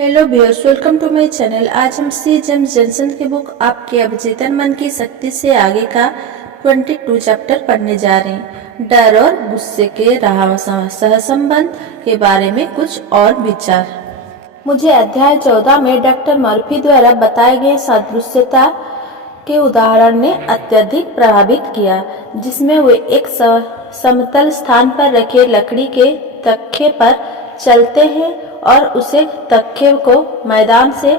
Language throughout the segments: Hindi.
Hello viewers, welcome to my channel. आज हम सी जेम्स जॉनसन की बुक आपके अवचेतन मन की शक्ति से आगे का 22 चैप्टर पढ़ने जा रहे हैं। डर और गुस्से के सहसंबंध के बारे में कुछ और विचार। मुझे अध्याय 14 में डॉक्टर मर्फी द्वारा बताए गए सदृश्यता के उदाहरण ने अत्यधिक प्रभावित किया, जिसमें वे एक समतल स्थान पर रखे लकड़ी के तख्ते पर चलते हैं और उसे तख्ते को मैदान से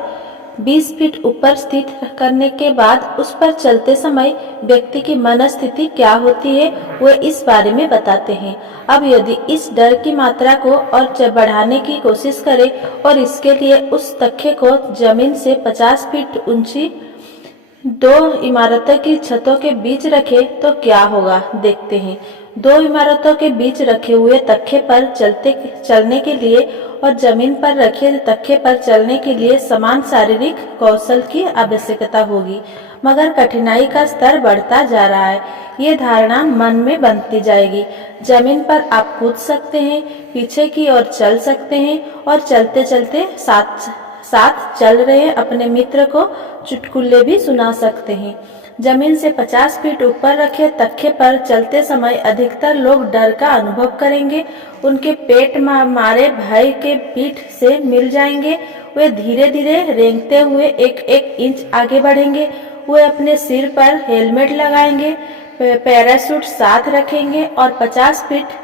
20 फीट ऊपर स्थित करने के बाद उस पर चलते समय व्यक्ति की मनस्थिति क्या होती है, वे इस बारे में बताते हैं। अब यदि इस डर की मात्रा को और बढ़ाने की कोशिश करें और इसके लिए उस तख्ते को जमीन से 50 फीट ऊंची 2 इमारतों की छतों के बीच रखे तो क्या होगा, देखते हैं। 2 इमारतों के बीच रखे हुए तख्ते पर चलने के लिए और जमीन पर रखे तख्ते पर चलने के लिए समान शारीरिक कौशल की आवश्यकता होगी, मगर कठिनाई का स्तर बढ़ता जा रहा है। ये धारणा मन में बनती जाएगी। जमीन पर आप कूद सकते हैं, पीछे की ओर चल सकते हैं और चलते चलते साथ चल रहे अपने मित्र को चुटकुले भी सुना सकते हैं। जमीन से 50 फीट ऊपर रखे तख्ते पर चलते समय अधिकतर लोग डर का अनुभव करेंगे। उनके पेट मारे भय के पीठ से मिल जाएंगे। वे धीरे धीरे रेंगते हुए एक इंच आगे बढ़ेंगे। वे अपने सिर पर हेलमेट लगाएंगे, पैराशूट साथ रखेंगे और 50 फीट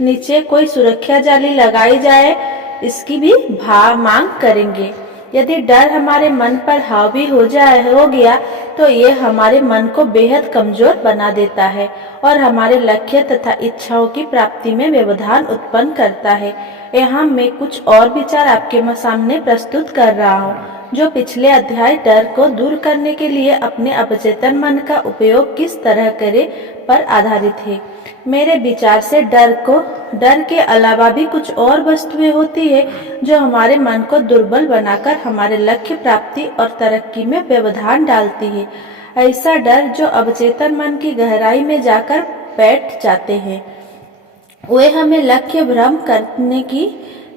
नीचे कोई सुरक्षा जाली लगाई जाए इसकी भी मांग करेंगे। यदि डर हमारे मन पर हावी हो गया तो ये हमारे मन को बेहद कमजोर बना देता है और हमारे लक्ष्य तथा इच्छाओं की प्राप्ति में व्यवधान उत्पन्न करता है। यहाँ मैं कुछ और विचार आपके सामने प्रस्तुत कर रहा हूँ, जो पिछले अध्याय डर को दूर करने के लिए अपने अवचेतन मन का उपयोग किस तरह करे पर आधारित है। मेरे विचार से डर के अलावा भी कुछ और वस्तुएं होती है जो हमारे मन को दुर्बल बनाकर हमारे लक्ष्य प्राप्ति और तरक्की में व्यवधान डालती है। ऐसा डर जो अवचेतन मन की गहराई में जाकर बैठ जाते हैं, वे हमें लक्ष्य भ्रम करने की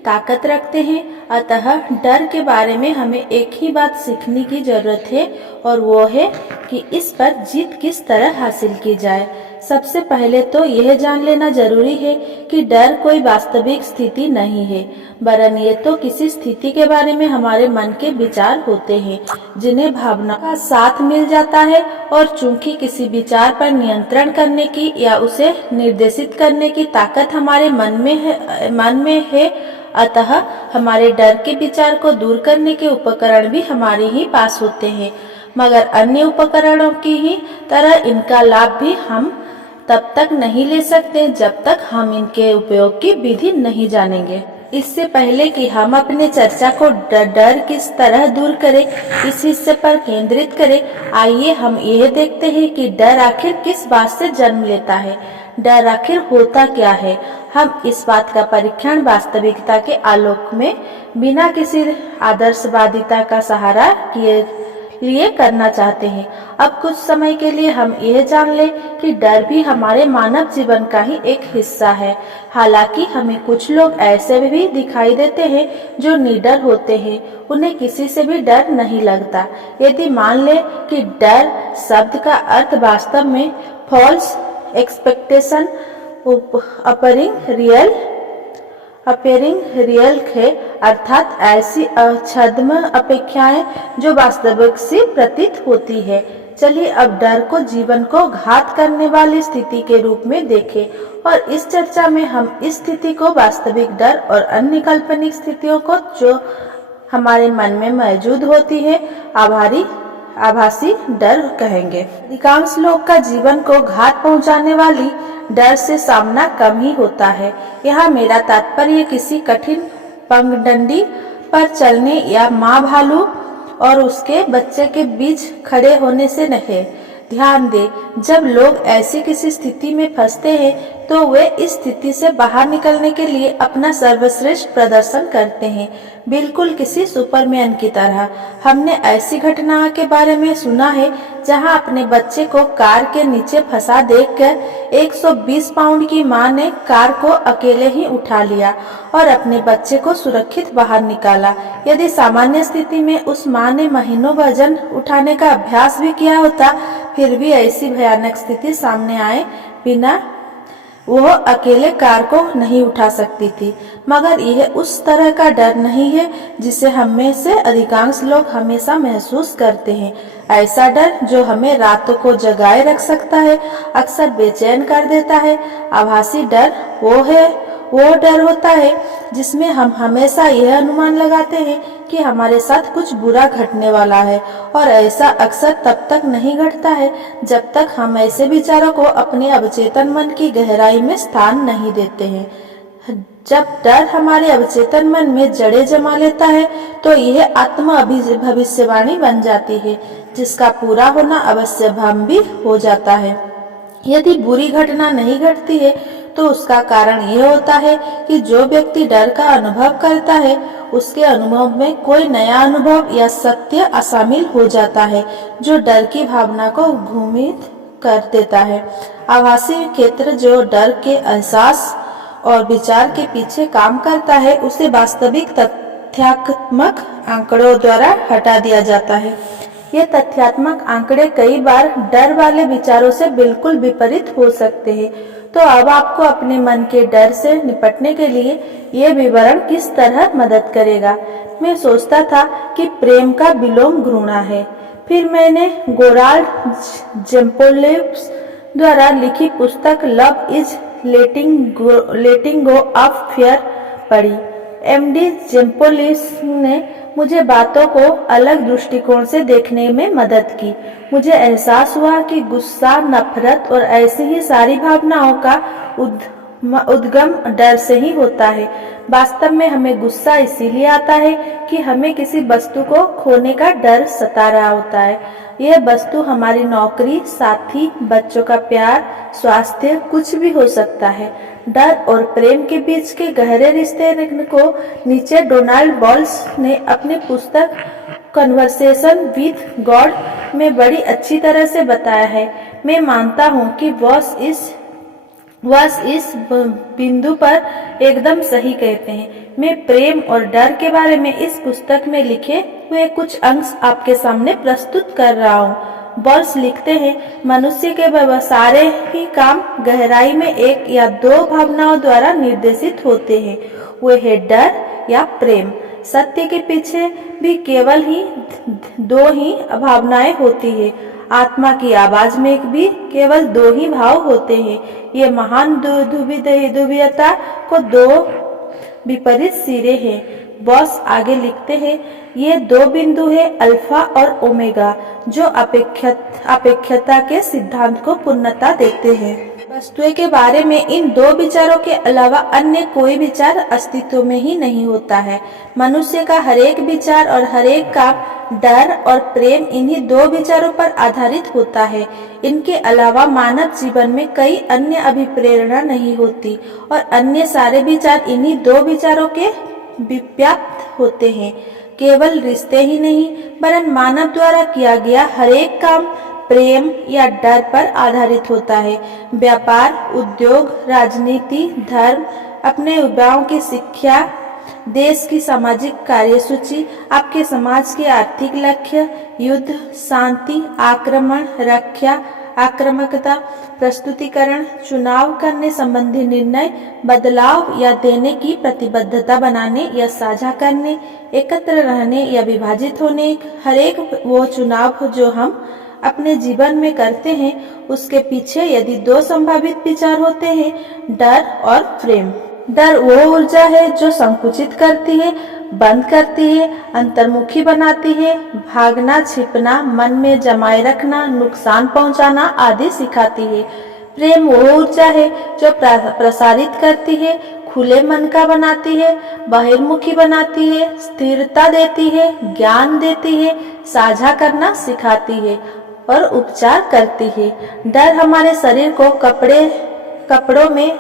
ताकत रखते हैं। अतः डर के बारे में हमें एक ही बात सीखने की जरूरत है और वो है कि इस पर जीत किस तरह हासिल की जाए। सबसे पहले तो यह जान लेना जरूरी है कि डर कोई वास्तविक स्थिति नहीं है, वरन ये तो किसी स्थिति के बारे में हमारे मन के विचार होते हैं जिन्हें भावना का साथ मिल जाता है। और चूंकि किसी विचार पर नियंत्रण करने की या उसे निर्देशित करने की ताकत हमारे मन में है, अतः हमारे डर के विचार को दूर करने के उपकरण भी हमारे ही पास होते हैं, मगर अन्य उपकरणों की ही तरह इनका लाभ भी हम तब तक नहीं ले सकते जब तक हम इनके उपयोग की विधि नहीं जानेंगे। इससे पहले कि हम अपने चर्चा को डर किस तरह दूर करें, इस हिस्से पर केंद्रित करें, आइए हम यह देखते हैं कि डर आखिर किस बात से जन्म लेता है। डर आखिर होता क्या है? हम इस बात का परीक्षण वास्तविकता के आलोक में बिना किसी आदर्शवादिता का सहारा लिए करना चाहते हैं। अब कुछ समय के लिए हम यह जान लें कि डर भी हमारे मानव जीवन का ही एक हिस्सा है। हालांकि हमें कुछ लोग ऐसे भी दिखाई देते हैं जो निडर होते हैं, उन्हें किसी से भी डर नहीं लगता। यदि मान लें कि डर शब्द का अर्थ वास्तव में फॉल्स एक्सपेक्टेशन अपीयरिंग रियल है, अर्थात ऐसी अछद्म अपेक्षाएं जो वास्तविक से प्रतीत होती है। चलिए अब डर को जीवन को घात करने वाली स्थिति के रूप में देखें और इस चर्चा में हम इस स्थिति को वास्तविक डर और अन्य काल्पनिक स्थितियों को जो हमारे मन में मौजूद होती है आभासी डर कहेंगे। अधिकांश लोग का जीवन को घात पहुंचाने वाली डर से सामना कम ही होता है। यहाँ मेरा तात्पर्य किसी कठिन पगडंडी पर चलने या माँ भालू और उसके बच्चे के बीच खड़े होने से नहीं। ध्यान दें, जब लोग ऐसी किसी स्थिति में फंसते हैं तो वे इस स्थिति से बाहर निकलने के लिए अपना सर्वश्रेष्ठ प्रदर्शन करते हैं, बिल्कुल किसी सुपरमैन की तरह। हमने ऐसी घटना के बारे में सुना है जहां अपने बच्चे को कार के नीचे फंसा देखकर 120 पाउंड की मां ने कार को अकेले ही उठा लिया और अपने बच्चे को सुरक्षित बाहर निकाला। यदि सामान्य स्थिति में उस मां ने महीनों वजन उठाने का अभ्यास भी किया होता, फिर भी ऐसी भयानक स्थिति सामने आए बिना वो अकेले कार को नहीं उठा सकती थी। मगर यह उस तरह का डर नहीं है जिसे हम में से अधिकांश लोग हमेशा महसूस करते हैं। ऐसा डर जो हमें रातों को जगाए रख सकता है, अक्सर बेचैन कर देता है। आभासी डर वो डर होता है जिसमें हम हमेशा यह अनुमान लगाते हैं कि हमारे साथ कुछ बुरा घटने वाला है, और ऐसा अक्सर तब तक नहीं घटता है जब तक हम ऐसे विचारों को अपने अवचेतन मन की गहराई में स्थान नहीं देते हैं। जब डर हमारे अवचेतन मन में जड़ें जमा लेता है तो यह आत्म भविष्यवाणी बन जाती है, जिसका पूरा होना अवश्य भ्रम भी हो जाता है। यदि बुरी घटना नहीं घटती है तो उसका कारण यह होता है कि जो व्यक्ति डर का अनुभव करता है उसके अनुभव में कोई नया अनुभव या सत्य अशामिल हो जाता है जो डर की भावना को घूमित कर देता है। आभासी क्षेत्र जो डर के एहसास और विचार के पीछे काम करता है उसे वास्तविक तथ्यात्मक आंकड़ों द्वारा हटा दिया जाता है। ये तथ्यात्मक आंकड़े कई बार डर वाले विचारों से बिल्कुल विपरीत हो सकते हैं। तो अब आपको अपने मन के डर से निपटने के लिए ये विवरण किस तरह मदद करेगा। मैं सोचता था कि प्रेम का विलोम घृणा है। फिर मैंने गोराल्ड जेम्पोलेव्स द्वारा लिखी पुस्तक love is letting go of fear पढ़ी। एमडी जेम्पोलिस ने मुझे बातों को अलग दृष्टिकोण से देखने में मदद की। मुझे एहसास हुआ कि गुस्सा, नफरत और ऐसी ही सारी भावनाओं का उद्गम डर से ही होता है। वास्तव में हमें गुस्सा इसीलिए आता है कि हमें किसी वस्तु को खोने का डर सता रहा होता है। यह वस्तु हमारी नौकरी, साथी, बच्चों का प्यार, स्वास्थ्य, कुछ भी हो सकता है। डर और प्रेम के बीच के गहरे रिश्ते को नीचे डोनाल्ड बॉल्स ने अपनी पुस्तक कन्वर्सेशन विद गॉड में बड़ी अच्छी तरह से बताया है। मैं मानता हूँ कि वॉस इस बिंदु पर एकदम सही कहते हैं। मैं प्रेम और डर के बारे में इस पुस्तक में लिखे हुए कुछ अंश आपके सामने प्रस्तुत कर रहा हूँ। बॉल्स लिखते हैं, मनुष्य के सारे ही काम गहराई में एक या दो भावनाओं द्वारा निर्देशित होते हैं। वे है डर या प्रेम। सत्य के पीछे भी केवल ही दो ही भावनाएं होती है। आत्मा की आवाज में भी केवल दो ही भाव होते हैं। ये महान दुविधता को दो विपरीत सिरे हैं। बॉस आगे लिखते हैं, ये दो बिंदु है अल्फा और ओमेगा जो अपेक्षता के सिद्धांत को पूर्णता देते हैं। वस्तुएं के बारे में इन दो विचारों के अलावा अन्य कोई विचार अस्तित्व में ही नहीं होता है। मनुष्य का हरेक विचार और हरेक काम डर और प्रेम इन्हीं दो विचारों पर आधारित होता है। इनके अलावा मानव जीवन में कई अन्य अभिप्रेरणा नहीं होती और अन्य सारे विचार इन्हीं दो विचारों के व्याप्त होते हैं। केवल रिश्ते ही नहीं वरन मानव द्वारा किया गया हरेक काम प्रेम या डर पर आधारित होता है। व्यापार, उद्योग, राजनीति, धर्म, अपने युवाओं की शिक्षा, देश की सामाजिक कार्यसूची, आपके समाज के आर्थिक लक्ष्य, युद्ध, शांति, आक्रमण, रक्षा, आक्रामकता, प्रस्तुतिकरण, चुनाव करने संबंधी निर्णय, बदलाव या देने की प्रतिबद्धता बनाने या साझा करने, एकत्र रहने या विभाजित होने, हरेक वो चुनाव जो हम अपने जीवन में करते हैं उसके पीछे यदि दो संभावित विचार होते हैं, डर और प्रेम। डर वो ऊर्जा है जो संकुचित करती है, बंद करती है, अंतर्मुखी बनाती है, भागना, छिपना, मन में जमाए रखना, नुकसान पहुंचाना आदि सिखाती है। प्रेम वो ऊर्जा है जो प्रसारित करती है, खुले मन का बनाती है, बहिर्मुखी बनाती है, स्थिरता देती है, ज्ञान देती है, साझा करना सिखाती है और उपचार करती है। डर हमारे शरीर को कपड़े कपड़ों में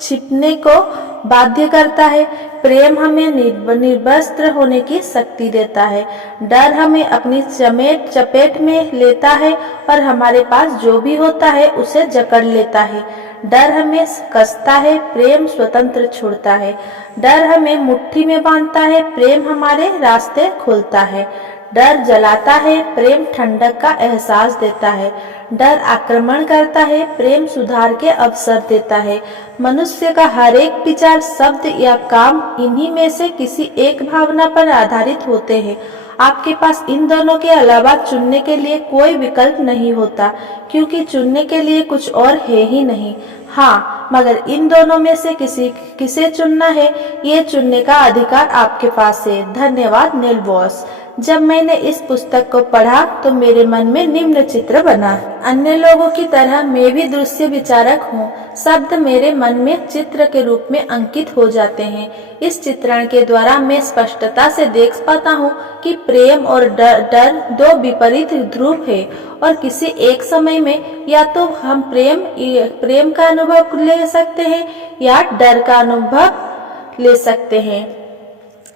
छिपने को बाध्य करता है। प्रेम हमें निर्वस्त्र होने की शक्ति देता है। डर हमें अपनी चपेट में लेता है और हमारे पास जो भी होता है उसे जकड़ लेता है। डर हमें कसता है, प्रेम स्वतंत्र छोड़ता है। डर हमें मुट्ठी में बांधता है, प्रेम हमारे रास्ते खोलता है। डर जलाता है, प्रेम ठंडक का एहसास देता है। डर आक्रमण करता है, प्रेम सुधार के अवसर देता है। मनुष्य का हर एक विचार, शब्द या काम इन्हीं में से किसी एक भावना पर आधारित होते हैं। आपके पास इन दोनों के अलावा चुनने के लिए कोई विकल्प नहीं होता, क्योंकि चुनने के लिए कुछ और है ही नहीं। हाँ, मगर इन दोनों में से किसे चुनना है, ये चुनने का अधिकार आपके पास है। धन्यवाद नील बॉस। जब मैंने इस पुस्तक को पढ़ा तो मेरे मन में निम्न चित्र बना। अन्य लोगों की तरह मैं भी दृश्य विचारक हूँ। शब्द मेरे मन में चित्र के रूप में अंकित हो जाते हैं। इस चित्रण के द्वारा मैं स्पष्टता से देख पाता हूँ कि प्रेम और डर दो विपरीत ध्रुव है और किसी एक समय में या तो हम प्रेम का अनुभव ले सकते हैं या डर का अनुभव ले सकते हैं।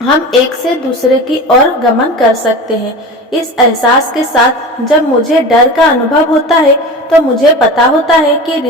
हम एक से दूसरे की ओर गमन कर सकते हैं। इस एहसास के साथ जब मुझे डर का अनुभव होता है तो मुझे पता होता है कि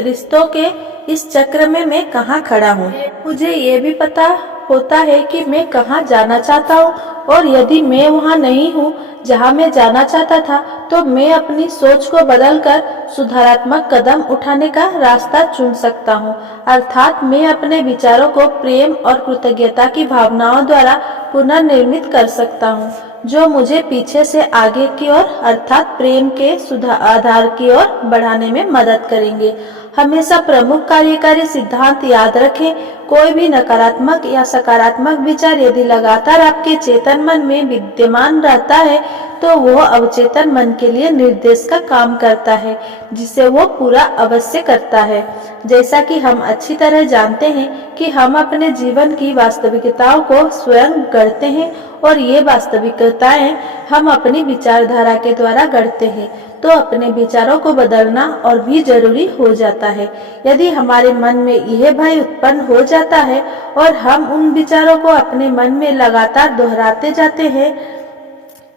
रिश्तों के इस चक्र में मैं कहाँ खड़ा हूँ। मुझे ये भी पता होता है कि मैं कहाँ जाना चाहता हूँ, और यदि मैं वहाँ नहीं हूँ जहाँ मैं जाना चाहता था, तो मैं अपनी सोच को बदलकर सुधारात्मक कदम उठाने का रास्ता चुन सकता हूँ। अर्थात मैं अपने विचारों को प्रेम और कृतज्ञता की भावनाओं द्वारा पुनर्निर्मित कर सकता हूँ, जो मुझे पीछे से आगे की ओर अर्थात प्रेम के आधार की ओर बढ़ाने में मदद करेंगे। हमेशा प्रमुख कार्यकारी सिद्धांत याद रखें। कोई भी नकारात्मक या सकारात्मक विचार यदि लगातार आपके चेतन मन में विद्यमान रहता है तो वह अवचेतन मन के लिए निर्देश का काम करता है, जिसे वो पूरा अवश्य करता है। जैसा कि हम अच्छी तरह जानते हैं कि हम अपने जीवन की वास्तविकताओं को स्वयं गढ़ते हैं और ये वास्तविकताएं हम अपनी विचारधारा के द्वारा गढ़ते हैं, तो अपने विचारों को बदलना और भी जरूरी हो जाता है। यदि हमारे मन में यह भय उत्पन्न हो जाता है और हम उन विचारों को अपने मन में लगातार दोहराते जाते हैं,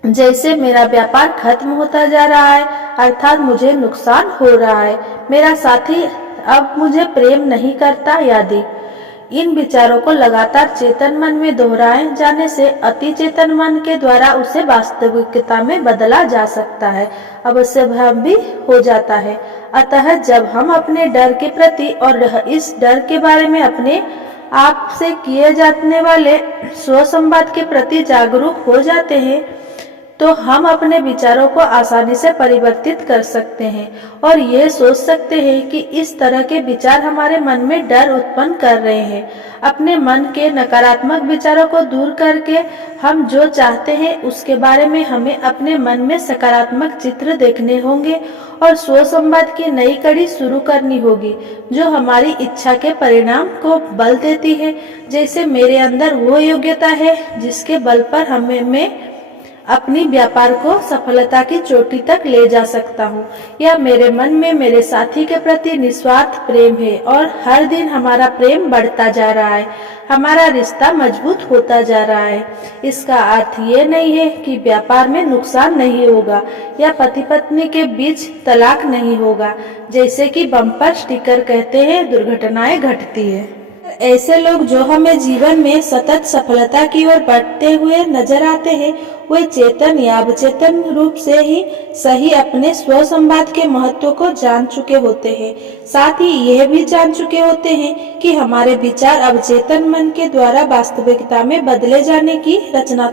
जैसे मेरा व्यापार खत्म होता जा रहा है, अर्थात मुझे नुकसान हो रहा है, मेरा साथी अब मुझे प्रेम नहीं करता आदि, इन विचारों को लगातार चेतन मन में दोहराए जाने से अति चेतन मन के द्वारा उसे वास्तविकता में बदला जा सकता है, अवश्य भ्रम भी हो जाता है। अतः जब हम अपने डर के प्रति और इस डर के बारे में अपने आप से किए जाने वाले स्व संवाद के प्रति जागरूक हो जाते हैं, तो हम अपने विचारों को आसानी से परिवर्तित कर सकते हैं और ये सोच सकते हैं कि इस तरह के विचार हमारे मन में डर उत्पन्न कर रहे हैं। अपने मन के नकारात्मक विचारों को दूर करके हम जो चाहते हैं उसके बारे में हमें अपने मन में सकारात्मक चित्र देखने होंगे और स्व संवाद की नई कड़ी शुरू करनी होगी, जो हमारी इच्छा के परिणाम को बल देती है। जैसे मेरे अंदर वो योग्यता है जिसके बल पर मैं अपनी व्यापार को सफलता की चोटी तक ले जा सकता हूँ, या मेरे मन में मेरे साथी के प्रति निस्वार्थ प्रेम है और हर दिन हमारा प्रेम बढ़ता जा रहा है, हमारा रिश्ता मजबूत होता जा रहा है। इसका अर्थ ये नहीं है कि व्यापार में नुकसान नहीं होगा या पति पत्नी के बीच तलाक नहीं होगा। जैसे कि बम्पर स्टिकर कहते हैं, दुर्घटनाएं घटती है। ऐसे लोग जो हमें जीवन में सतत सफलता की ओर बढ़ते हुए नजर आते हैं, वे चेतन या अवचेतन रूप से ही सही अपने स्व संवाद के महत्व को जान चुके होते हैं। साथ ही यह भी जान चुके होते हैं कि हमारे विचार अवचेतन मन के द्वारा वास्तविकता में बदले जाने की रचना